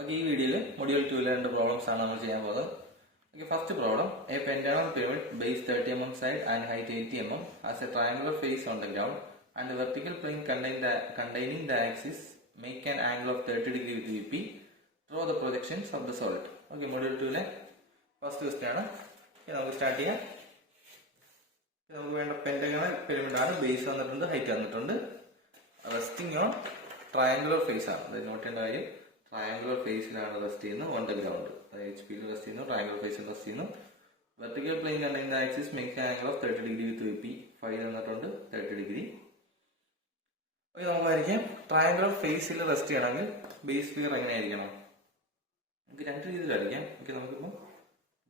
Okay, this video, module 2 problems are okay, first problem, a pentagonal pyramid base 30 mm side and height 80 mm has a triangular face on the ground and the vertical plane containing the axis make an angle of 30 degree with VP. Draw the projections of the solid. Okay, module 2 first question. Okay, now we start here. Pentagonal pyramid base on the height resting on triangular face. Not in triangular face resting on the ground. HP resting triangular face resting. Vertical plane containing the axis makes an angle of 30 degree with VP. 5 30 degree. Okay, triangular face rest base figure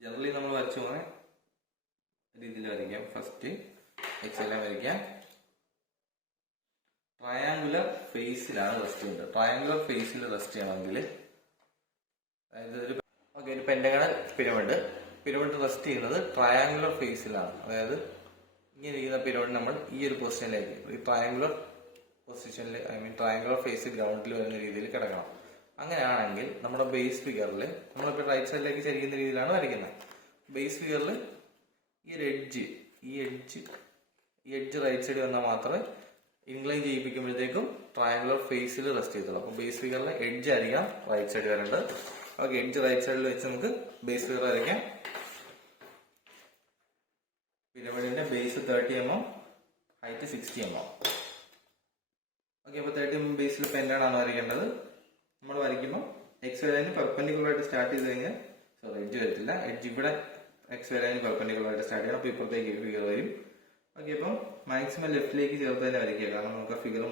generally first triangular face rest. Triangular face rest okay, pentagonal pyramid. Pyramid rest triangular face pyramid position triangular position triangular face ground our base figure right side base figure edge right side incline triangular face rest base figure edge right side okay, edge right side base figure pyramid base 30 mm, height 60 mm. Okay, 30 mm base pentagon x-y line perpendicular to start sorry, edge x-y line perpendicular to start figure. Okay, maximum left leg is figure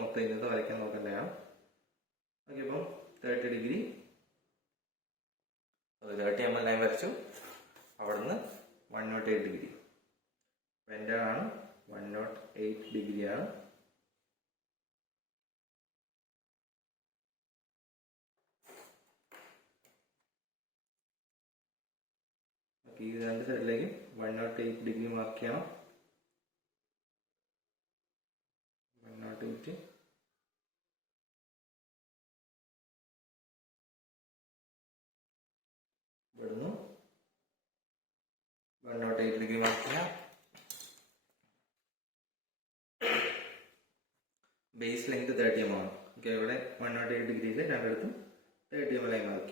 okay, 30 degree. So 30 mm line 108 degree. Pentagon 108 degree. Okay, this is 108 degree mark. 108. But 108 degree mark. Base length 30 mm. Okay, 108 degree 30 mm line mark.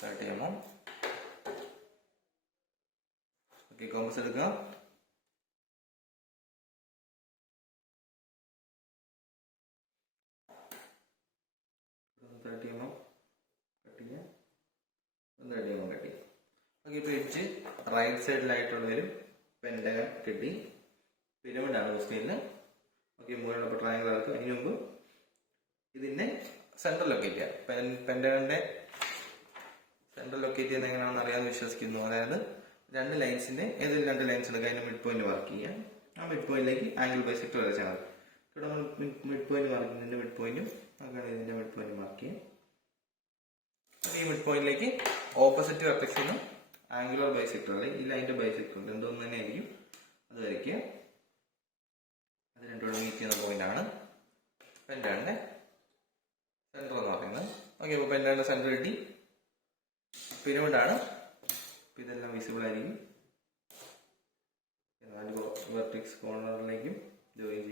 30 mm. Okay, compass 30 mm. Okay, edge right side light pentagon pyramid okay, more triangle central locate pentagon central locate two lines midpoint mark midpoint angle bisector midpoint mark midpoint opposite vertex angular bisector this line bisector point pentagon center okay, pentagon center pyramid visible vertex corner join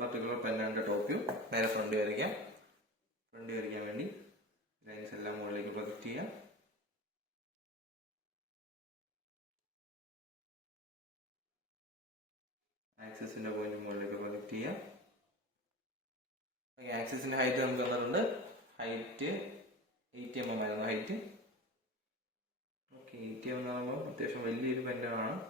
particular pentagon top view front view lines project axis in the point project okay, axis in height height 80 mm height. Okay, 80 mm pentagon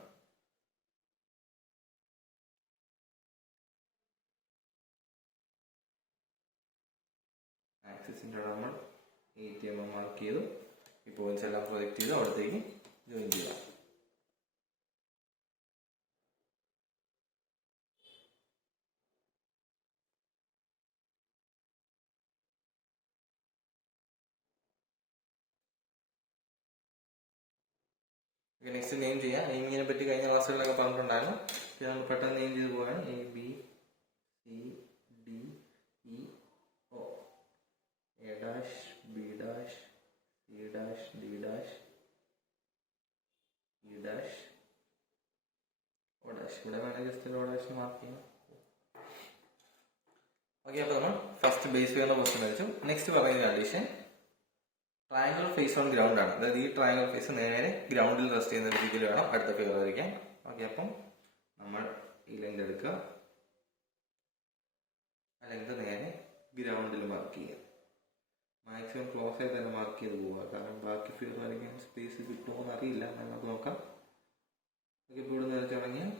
axis in 80 mm mark points project join next name ചെയ്യാം. നെയിമിങ്ങിനെ പറ്റി കഴിഞ്ഞ ക്ലാസ്സുകളിലൊക്കെ പറഞ്ഞിട്ടുണ്ടായിരുന്നു. നമ്മൾ പെട്ടെന്ന് name ചെയ്ത് പോവുകയാണ്. A B C D E O, A dash B dash C dash D dash E dash O dash. ഇവിടെ വേണമെങ്കിൽ ജസ്റ്റ് ഒ ഡാഷ് മാർക്ക് ചെയ്യാം. ഓക്കെ, അപ്പോൾ നമ്മൾ ഫസ്റ്റ് ബേസ് ചെയ്യുന്ന ക്വസ്റ്റ്യൻ വെച്ചു. നെക്സ്റ്റ് പറയുന്ന condition triangle face on ground ആണ്. അതായത് ഈ ട്രയാങ്കിൾ ഫേസ് നേരെ ഗ്രൗണ്ടിൽ റെസ്റ്റ് ചെയ്യുന്ന രീതിയിൽ വേണം അടുത്ത ഫിഗർ വരയ്ക്കാൻ. ഓക്കെ, അപ്പം നമ്മൾ ഈ ലെങ്ത് എടുക്കുക, ആ ലെങ്ത് നേരെ ഗ്രൗണ്ടിൽ മാർക്ക് ചെയ്യുക. മാക്സിമം ക്ലോസ് ആയി തന്നെ മാർക്ക് ചെയ്ത് പോവുക, കാരണം ബാക്കി ഫിഗർ വരയ്ക്കാൻ സ്പേസ് കിട്ടുമോ എന്ന് അറിയില്ല. നമുക്ക് നോക്കാം. ഓക്കെ, ഇപ്പോൾ ഇവിടെ വരച്ച് തുടങ്ങിയാൽ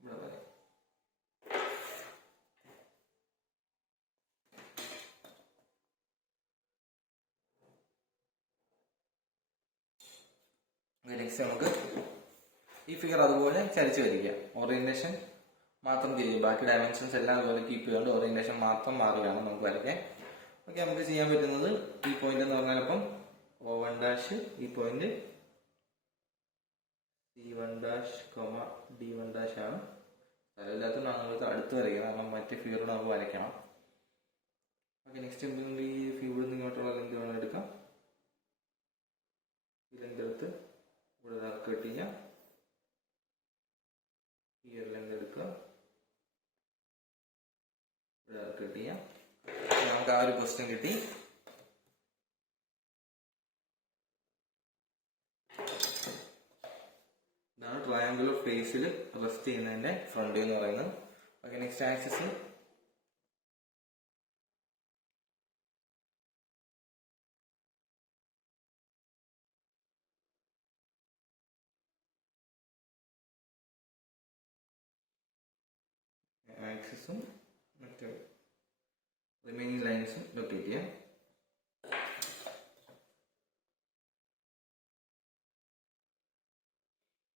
ഇവിടെ വരെ. നെക്സ്റ്റ് നമുക്ക് ഈ ഫിഗർ അതുപോലെ ചരിച്ച് വരിക്കുക. ഓറിയന്റേഷൻ മാത്രം ചെയ്യും, ബാക്കി ഡയമെൻഷൻസ് എല്ലാം അതുപോലെ കീപ്പ് ചെയ്തുകൊണ്ട് ഓറിയന്റേഷൻ മാത്രം മാറുകയാണ് നമുക്ക് വരയ്ക്കാൻ. ഓക്കെ, നമുക്ക് ചെയ്യാൻ പറ്റുന്നത് ഈ പോയിന്റ് എന്ന് പറഞ്ഞാൽ ഇപ്പം O1 ഡാഷ്, ഈ point C1 dash D1 dash ആണ്. സ്ഥലമില്ലാത്തതുകൊണ്ടാണ് നമുക്ക് അടുത്ത് വരയ്ക്കുന്നത്, കാരണം മറ്റേ ഫിഗർ നമുക്ക് വരയ്ക്കണം. ഓക്കെ, നെക്സ്റ്റ് എന്തെങ്കിലും ഈ ഫിഗറിൽ നിന്ന് ഇങ്ങോട്ടുള്ള ലെങ്ത് വേണം എടുക്കാം. ഈ ലെങ്ത് എടുത്ത് ഇവിടെ കട്ട് ചെയ്യാം. ഈ ഒരു ലെങ്ത് എടുക്കുക, ഇവിടെ കട്ട് ചെയ്യാം. നമുക്ക് ആ ഒരു ക്വസ്റ്റ്യൻ കിട്ടി. ഇതാണ് ട്രയാങ്കുലർ ഫേസിൽ റെസ്റ്റ് ചെയ്യുന്നതിന്റെ ഫ്രണ്ട് എന്ന് പറയുന്നത്. ഓക്കെ, നെക്സ്റ്റ് ആക്സിസ് ആക്സിസും മറ്റേ റിമൈനിങ് ലൈൻസും ലൊക്കേറ്റ് ചെയ്യാം.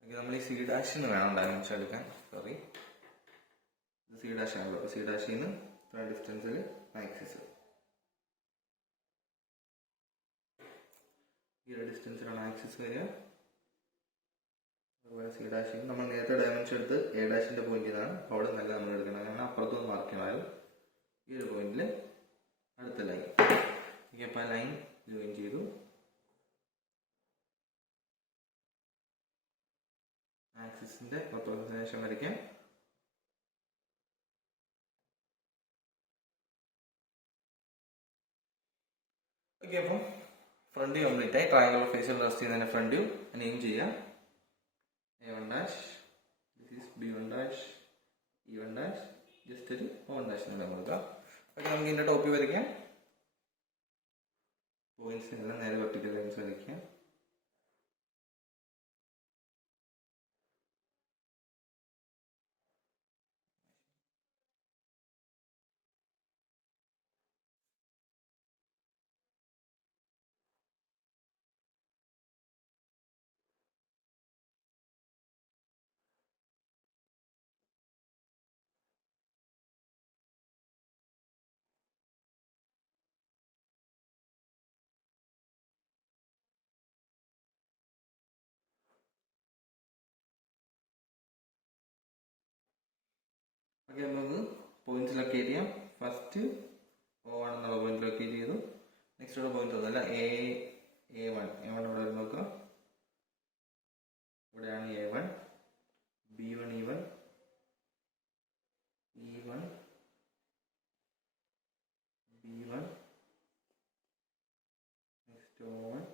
നമ്മൾ ഈ സി ഡാഷിന്ന് വേണം ഡയമെൻഷൻ എടുക്കാൻ. സോറി, ഇത് സി ഡാഷ് ആണല്ലോ. സി ഡാഷിൽ നിന്ന് ഇത്ര ഡിസ്റ്റൻസിൽ ആക്സിസ്, ഈ ഒരു ഡിസ്റ്റൻസിലാണ് ആക്സിസ് വരിക. അതുപോലെ സി ഡാഷിൽ നമ്മൾ നേരത്തെ ഡയമെൻഷൻ എടുത്ത് എ ഡാഷിന്റെ പോയിന്റിൽ നിന്നാണ്, അവിടെ നിന്നല്ല നമ്മൾ എടുക്കണം. അങ്ങനെ അപ്പുറത്തൊന്ന് മാർക്ക് ചെയ്യണമായിരുന്നു. ഈ ഒരു പോയിന്റിൽ അടുത്ത ലൈൻ. അപ്പോൾ ആ ലൈൻ ജോയിൻ ചെയ്തു. ആക്സിസിന്റെ അപ്രോക്സിമേഷൻ വരയ്ക്കാം. ഓക്കെ, അപ്പം ഫ്രണ്ട് വ്യൂ കംപ്ലീറ്റ് ആയി. ട്രയാങ്കുലർ ഫേസിൽ റെസ്റ്റ് ചെയ്യുന്നതിന്റെ ഫ്രണ്ട് വ്യൂ നെയിം ചെയ്യാം. A1 dash, this is B1 dash, E1 dash, just ഒരു O1 dash എന്ന് കൊടുക്കാം. ഓക്കെ, നമുക്ക് ഇതിന്റെ ടോപ്പിൽ വരയ്ക്കാം. പോയിന്റ്സ് എല്ലാം നേരെ വെർട്ടിക്കൽ ലൈൻസ് വരയ്ക്കാം. ഓക്കെ, നമുക്ക് പോയിന്റ്സ് ലൊക്കേറ്റ് ചെയ്യാം. ഫസ്റ്റ് O1 എന്നുള്ള പോയിന്റ് ലൊക്കേറ്റ് ചെയ്തു. നെക്സ്റ്റ് ഉള്ള പോയിന്റ് ഒന്നുമല്ല, A1 ഇവിടെ നോക്കുക. ഇവിടെയാണ് A1, B1 E1, E1 B1, next O1,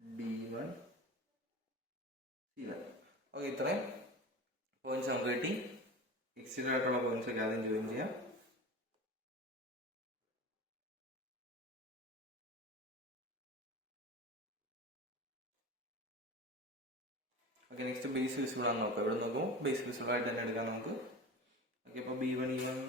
D1 C1. Okay, ഇത്രയും പോയിന്റ്സ് നമുക്ക് കിട്ടി. എക്സ്റ്റീരിയർ ആയിട്ടുള്ള പോയിന്റ്സ് ഒക്കെ ആദ്യം ജോയിൻ ചെയ്യാം. ഓക്കെ, നെക്സ്റ്റ് ബേസ് വിസിബിൾ ആണെന്ന് നോക്കാം. ഇവിടെ നോക്കുമ്പോൾ ബേസ് വിസിബിൾ ആയിട്ട് തന്നെ എടുക്കാം നമുക്ക്. ഓക്കെ, അപ്പോൾ B1 E1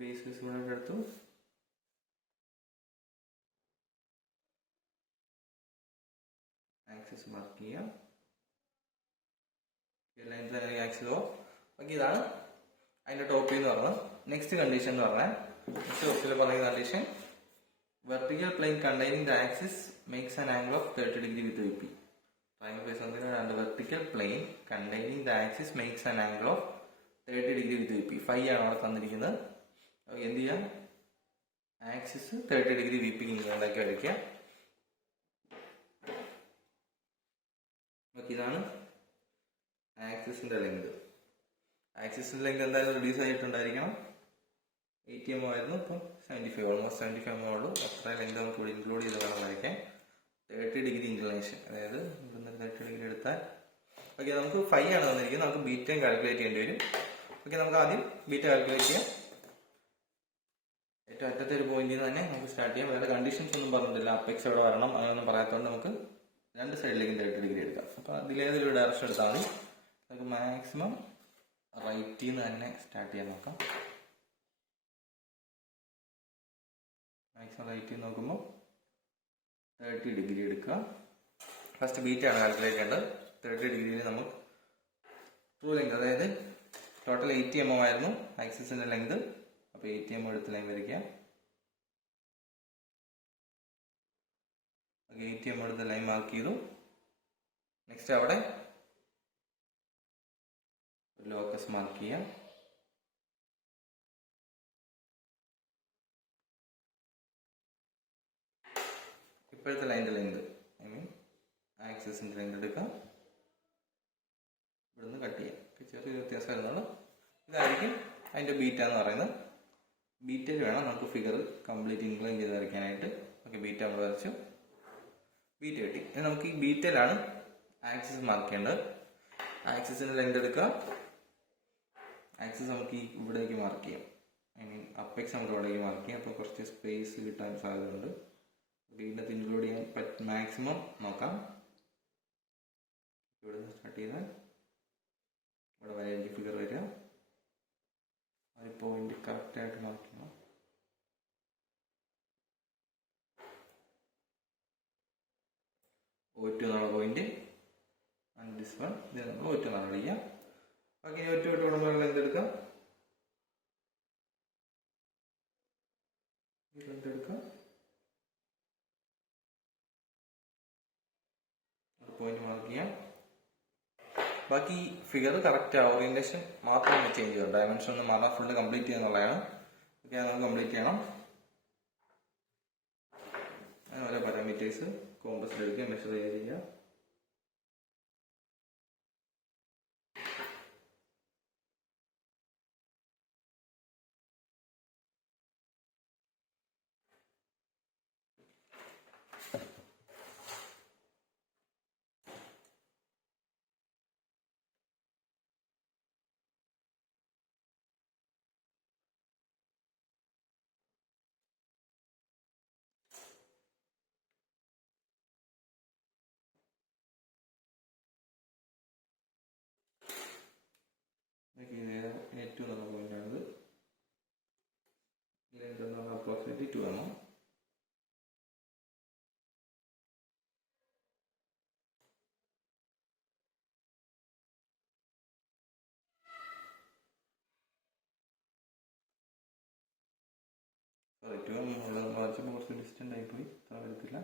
ബേസ് വിസിബിൾ ആയിട്ട് എടുത്തു. ആക്സിസ് മാർക്ക് ചെയ്യാം. length അല്ലെങ്കിൽ ആക്സിസ് ഓ. ഓക്കെ, ഇതാണ് അതിന്റെ ടോപ്പിൽ എന്ന് പറഞ്ഞത്. നെക്സ്റ്റ് കണ്ടീഷൻ എന്ന് പറഞ്ഞാൽ നെക്സ്റ്റ് ടോപ്പിൽ പറയുന്ന condition vertical plane containing the axis makes an angle of 30 degree with VP. Triangle face on the and vertical plane containing the axis makes an angle of 30 degree with VP. 5 ആണ് അവിടെ തന്നിരിക്കുന്നത്. എന്ത് ചെയ്യാം, axis 30 degree VP ഉണ്ടാക്കി വരയ്ക്കുക. ഇതാണ് ആക്സിസിന്റെ length. ആക്സിസിന്റെ length എന്തായാലും reduce ആയിട്ടുണ്ടായിരിക്കണം. 80 mm ആയിരുന്നു, ഇപ്പം 75, ഓൾമോസ്റ്റ് 75 mm ഉള്ളൂ. അത്ര ലെങ്ത് നമുക്ക് ഇവിടെ ഇൻക്ലൂഡ് ചെയ്ത് വേണം വരയ്ക്കാൻ. 30 degree ഇൻക്ലിനേഷൻ, അതായത് ഇവിടുന്ന് 30 degree എടുത്താൽ ഓക്കെ. നമുക്ക് 5 ആണ് തന്നിരിക്കുന്നത്, നമുക്ക് ബീറ്റയും കാൽക്കുലേറ്റ് ചെയ്യേണ്ടി വരും. ഓക്കെ, നമുക്ക് ആദ്യം ബീറ്റ കാൽക്കുലേറ്റ് ചെയ്യാം. ഏറ്റവും അറ്റത്തെ ഒരു പോയിന്റിൽ നിന്ന് തന്നെ നമുക്ക് സ്റ്റാർട്ട് ചെയ്യാം. വേറെ കണ്ടീഷൻസ് ഒന്നും പറഞ്ഞിട്ടില്ല, അപ്പെക്സ് എവിടെ വരണം അങ്ങനെയൊന്നും പറയാത്തതുകൊണ്ട് നമുക്ക് രണ്ട് സൈഡിലേക്കും 30 degree എടുക്കാം. അപ്പോൾ അതിലേതൊരു ഡയറക്ഷൻ എടുത്താൽ മതി. നമുക്ക് മാക്സിമം റൈറ്റിൽ നിന്ന് തന്നെ സ്റ്റാർട്ട് ചെയ്യാൻ നോക്കാം. മാക്സിമം റൈറ്റിൽ നോക്കുമ്പോൾ 30 degree എടുക്കുക. ഫസ്റ്റ് ബീറ്റ് ആണ് കാൽക്കുലേറ്റ് ചെയ്യേണ്ടത്. 30 degree നമുക്ക് ട്രൂ ലെങ്ത്, അതായത് ടോട്ടൽ 80 mm ആയിരുന്നു ആക്സിസിന്റെ ലെങ്ത്. അപ്പോൾ 80 mm എടുത്ത് ലൈൻ വരയ്ക്കുക. 80 mm എടുത്ത് ലൈൻ മാർക്ക് ചെയ്തു. നെക്സ്റ്റ് അവിടെ ലോക്കസ് മാർക്ക് ചെയ്യാം. ഇപ്പോഴത്തെ ലൈൻ്റെ ലെങ്ത്, ഐ മീൻ ആക്സിസിന്റെ ലെങ്ത് എടുക്കാം. ഇവിടുന്ന് കട്ട് ചെയ്യാം. ചെറിയ വ്യത്യാസം വരുന്നുള്ളൂ. ഇതായിരിക്കും അതിന്റെ ബീറ്റ എന്ന് പറയുന്നത്. ബീറ്റയിൽ വേണം നമുക്ക് ഫിഗർ കംപ്ലീറ്റ് ഇൻക്ലൈൻ ചെയ്ത് വരയ്ക്കാനായിട്ട്. ഓക്കെ, ബീറ്റ നമ്മൾ വരച്ചു, ബീറ്റ കിട്ടി. ഇനി നമുക്ക് ഈ ബീറ്റയിലാണ് ആക്സിസ് മാർക്ക് ചെയ്യേണ്ടത്. ആക്സിസിന്റെ ലെങ്ത് എടുക്കുക. ആക്സിസ് നമുക്ക് ഈ ഇവിടേക്ക് മാർക്ക് ചെയ്യാം, ഐ മീൻ അപ്പെക്സ് നമുക്ക് ഇവിടേക്ക് മാർക്ക് ചെയ്യാം. അപ്പോൾ കുറച്ച് സ്പേസ് കിട്ടാൻ സാധ്യതയുണ്ട്. ഇതിനകത്ത് ഇൻക്ലൂഡ് ചെയ്യാൻ മാക്സിമം നോക്കാം. ഇവിടെ നിന്ന് സ്റ്റാർട്ട് ചെയ്താൽ ഇവിടെ വരെ എനിക്ക് ഫിഗർ വരിക. അത് പോയിന്റ് കറക്റ്റായിട്ട് മാർക്ക് ചെയ്യണം. O2 എന്നുള്ള പോയിന്റ് ആൻഡ് ദിസ് വൺ, ഇത് നമ്മൾ O2 എന്നാണ് വിളിക്കുക. ഓക്കെ, O2 തൊട്ട് ഉടമ്പുള്ള ലെങ്ത് എടുക്കാം. ലെങ്ത് എടുക്കാം, പോയിന്റ് മാർക്ക് ചെയ്യാം. ബാക്കി ഫിഗർ കറക്റ്റ് ഓറിയന്റേഷൻ മാത്രം ചേഞ്ച് ചെയ്യണം. ഡയമെൻഷൻ ഒന്നും മാറാം, ഫുള്ള് കംപ്ലീറ്റ് ചെയ്യാന്നുള്ളതാണ്. ഓക്കെ, നമുക്ക് കംപ്ലീറ്റ് ചെയ്യണം. അതുപോലെ പാരാമീറ്റേഴ്സ് കോമ്പസിൽ എടുക്കുക, മെഷർ ചെയ്യുക. ഏറ്റവും നല്ല പോയിന്റാണിത്. ലെങ്ത് എന്നുള്ള അപ്രോക്സിമേറ്റ്ലി 2 mm. സോറി, 2 mm ഉള്ളത് വരച്ചപ്പോൾ കുറച്ച് ഡിസ്റ്റൻ്റ് ആയിപ്പോയി, അത്ര വരത്തില്ല.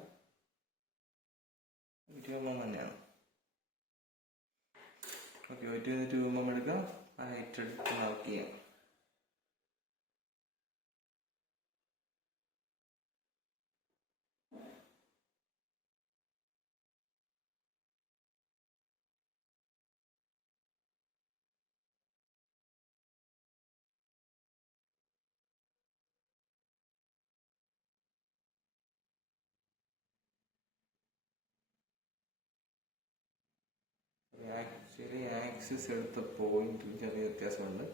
2 mm തന്നെയാണ്. ഓക്കെ, 2 mm എടുക്കുക. ആ ഹൈറ്റ് എടുത്ത് മാർക്ക് ചെയ്യാം. ആക്ച്വലി ആക്സിസ് എടുത്ത പോയിന്റിൽ ചെറിയ വ്യത്യാസമുണ്ട്.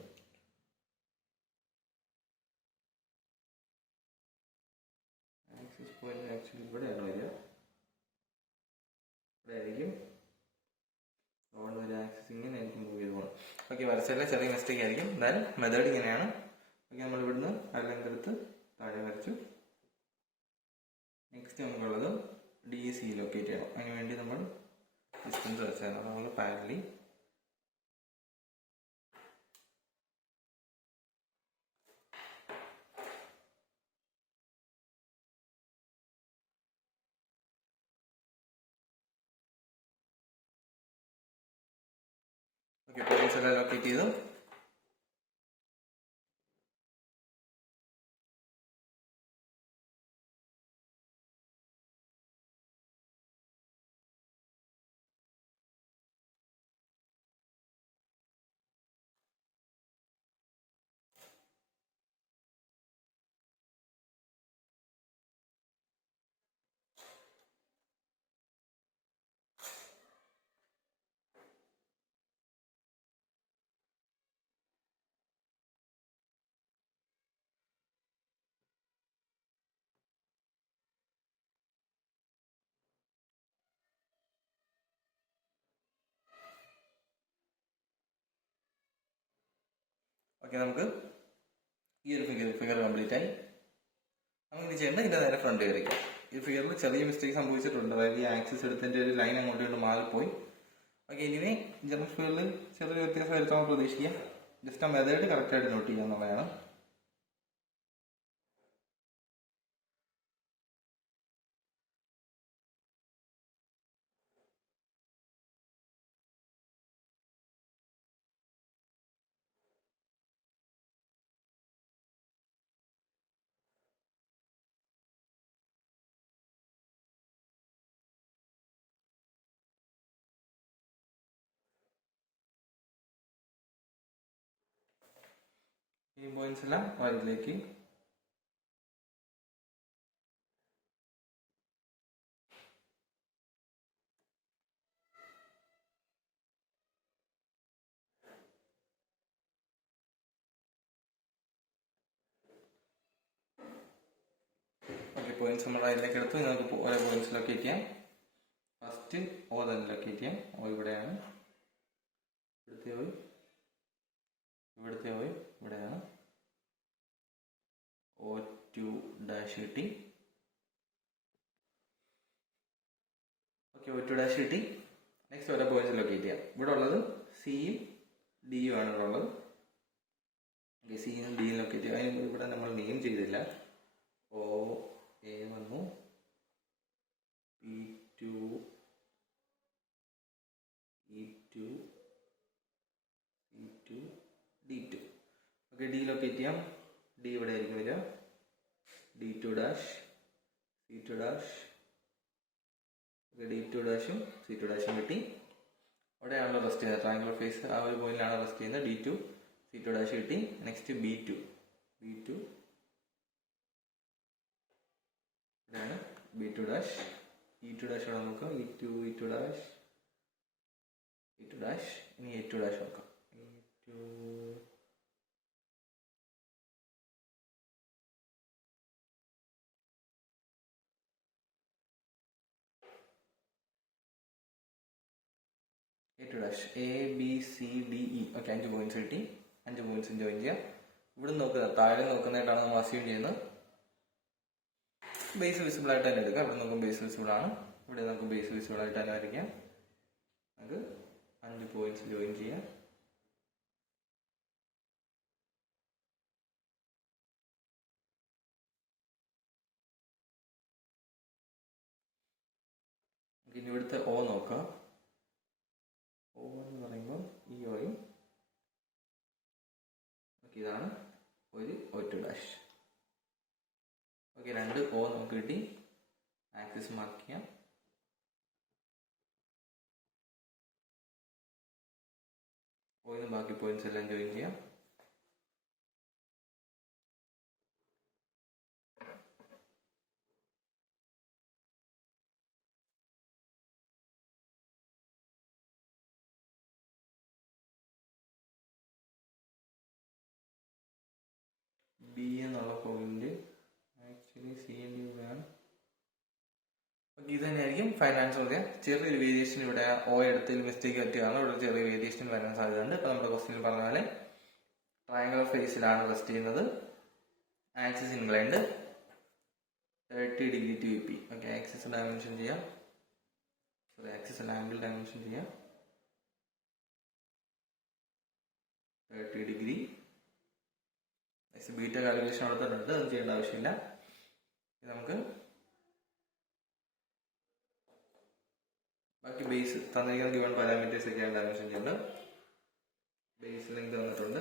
ആക്സിസ് പോയിന്റ് ആക്ച്വലി ഇവിടെയാണ് വരിക, ഇവിടെ ആയിരിക്കും. അതുകൊണ്ട് ഒരു ആക്സിസ് ഇങ്ങനെ ആയിരിക്കും മൂവ് ചെയ്ത് പോകണം. ഓക്കെ, വരച്ചല്ല ചെറിയ മിസ്റ്റേക്ക് ആയിരിക്കും. എന്തായാലും മെത്തേഡ് ഇങ്ങനെയാണ്. ഓക്കെ, നമ്മൾ ഇവിടുന്ന് ആ ലെങ്ത് എടുത്ത് താഴെ വരച്ചു. നെക്സ്റ്റ് നമുക്കുള്ളത് DEC ലൊക്കേറ്റ് ചെയ്യണം. അതിനുവേണ്ടി നമ്മൾ ഡിസ്റ്റൻസ് വരച്ചാൽ നമ്മൾ പാരലി ഓക്കെ, പോയിന്റ്സ് എല്ലാം ലൊക്കേറ്റ് ചെയ്തു. ഓക്കെ, നമുക്ക് ഈ ഒരു ഫിഗർ കംപ്ലീറ്റ് ആയി. നമുക്ക് ഇനി ചെയ്യേണ്ട ഇതിന്റെ നേരെ ഫ്രണ്ട് വരയ്ക്കാം. ഈ ഫിഗറിൽ ചെറിയ മിസ്റ്റേക്ക് സംഭവിച്ചിട്ടുണ്ട്. അതായത് ഈ ആക്സിസ് എടുത്തതിന്റെ ഒരു ലൈൻ അങ്ങോട്ട് കൊണ്ട് മാറിപ്പോയി. ഓക്കെ, ഇനി ജനറൽ ഫിഗറിൽ ചെറിയൊരു വ്യത്യാസം വരുത്താൻ പ്രതീക്ഷിക്കുക. ജസ്റ്റ് ആ മെത്തേഡ് കറക്റ്റായിട്ട് നോട്ട് ചെയ്യുക എന്നുള്ളതാണ്. ഈ പോയിന്റ്സ് എല്ലാം റൈറ്റിലേക്ക്. ഓക്കെ, പോയിന്റ്സ് നമ്മൾ റൈറ്റിലേക്ക് എടുത്തു. നമുക്ക് ഓരോ പോയിന്റ്സ് ലൊക്കേറ്റ് ചെയ്യാം. ഫസ്റ്റ് ഓ തന്നെ ലൊക്കേറ്റ് ചെയ്യാം. ഓ ഇവിടെയാണ്. ഇവിടുത്തെ ഓ ഇവിടെയാണ്. O2 ഡാഷ് കിട്ടി. ഓക്കെ, O2 ഡാഷ് കിട്ടി. നെക്സ്റ്റ് ഓരോ പോയിന്റ്സ് ലൊക്കേറ്റ് ചെയ്യാം. ഇവിടെ ഉള്ളത് സിയും ഡിയും ആണ് ഇവിടെ ഉള്ളത്. ഓക്കെ, സിയും ഡിയും ലൊക്കേറ്റ് ചെയ്യാം. അതിന് ഇവിടെ നമ്മൾ നെയിം ചെയ്തില്ല. O A വന്നു, P2 E2 E2 D2. Okay, D locate ചെയ്യാം. ഡി ഇവിടെ ആയിരിക്കും വരിക. D2 dash C2 dash. D2 ഡാഷും C2 ഡാഷും കിട്ടി. അവിടെയാണല്ലോ റെസ്റ്റ് ചെയ്യുന്നത്. ട്രയാങ്കുലർ ഫേസ് ആ ഒരു പോയിന്റിലാണ് റെസ്റ്റ് ചെയ്യുന്നത്. D2 C2 ഡാഷ് കിട്ടി. നെക്സ്റ്റ് B2 ഇതാണ് B2 ഡാഷ്. E2 ഡാഷ് ഇവിടെ നോക്കാം. E2 ഡാഷ് ഇനി A2 ഡാഷ് നോക്കാം. A2 dash ABCDE. Okay, 5 points കിട്ടി. 5 പോയിന്റ്സും ജോയിൻ ചെയ്യാം. ഇവിടെ നോക്കുന്നത് താഴെ നോക്കുന്നതായിട്ടാണ് നമ്മൾ അസ്യൂം ചെയ്യുന്നത്. ബേസ് വിസിബിൾ ആയിട്ട് തന്നെ എടുക്കുക. ഇവിടെ നോക്കും ബേസ് വിസിബിൾ ആണ്. ഇവിടെ നമുക്ക് ബേസ് വിസിബിൾ ആയിട്ട് തന്നെ വരയ്ക്കാം. അത് 5 പോയിന്റ്സ് ജോയിൻ ചെയ്യാം. ഇനി ഇവിടുത്തെ O നോക്കാം. O എന്ന് പറയുമ്പോൾ ഈ ഓയും ഓക്കെ, ഇതാണ് ഒരു O2 ഡാഷ്. ഓക്കെ, 2 O നമുക്ക് കിട്ടി. ആക്സിസ് മാർക്ക് ചെയ്യാം. ഓയിന്ന് ബാക്കി പോയിന്റ്സ് എല്ലാം ജോയിൻ ചെയ്യാം. ബി എന്നുള്ള point actually C N D ആണ്. ഓക്കെ, ഇത് തന്നെയായിരിക്കും ഫൈനൽ ആൻസർ വരിക. ചെറിയൊരു വേരിയേഷൻ ഇവിടെ ഓ എടുത്തതിൽ മിസ്റ്റേക്ക് പറ്റുകയാണ്. ഇവിടെ ചെറിയ വേരിയേഷൻ വരാൻ സാധ്യതയുണ്ട്. ഇപ്പൊ നമ്മുടെ ക്വസ്റ്റ്യൻ പറഞ്ഞ പോലെ ട്രയാങ്കുലർ ഫേസിലാണ് റെസ്റ്റ് ചെയ്യുന്നത്. Axis inclined 30 degree to VP. Okay, axis dimension ചെയ്യാം. ആക്സിസ് ആംഗിൾ ഡയമെൻഷൻ ചെയ്യാം. 30 ഡിഗ്രി. ബീറ്റ കാൽക്കുലേഷൻ എടുത്തിട്ടുണ്ട്, അത് ചെയ്യേണ്ട ആവശ്യമില്ല. നമുക്ക് ബാക്കി ബേസ് തന്നിരിക്കുന്ന ഗിവൺ പാരാമീറ്റേഴ്സ് ഒക്കെയാണ് ഡയമെൻഷൻ ചെയ്യുന്നത്. ബേസ് ലെങ്ത് തന്നിട്ടുണ്ട്.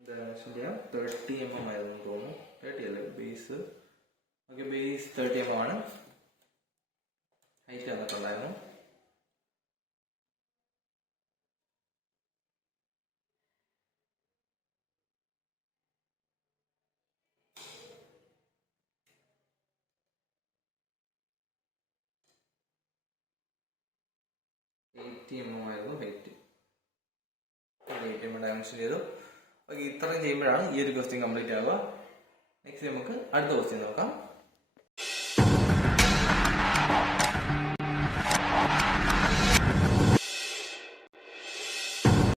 ഡയമെൻഷൻ ചെയ്യാം. 30 mm ആയിരുന്നു തോന്നുന്നു. 30 അല്ലേ ബേസ്? ഓക്കെ, ബേസ് 30 mm ആണ്. ഹൈറ്റ് തന്നിട്ടുണ്ടായിരുന്നു. ആയിരുന്നു ഹൈറ്റ്. 80 mm ഡയമെൻഷൻ ചെയ്തു. ഓക്കെ, ഇത്രയും ചെയ്യുമ്പോഴാണ് ഈ ഒരു ക്വസ്റ്റ്യൻ കംപ്ലീറ്റ് ആവുക. നെക്സ്റ്റ് നമുക്ക് അടുത്ത ക്വസ്റ്റ്യൻ നോക്കാം.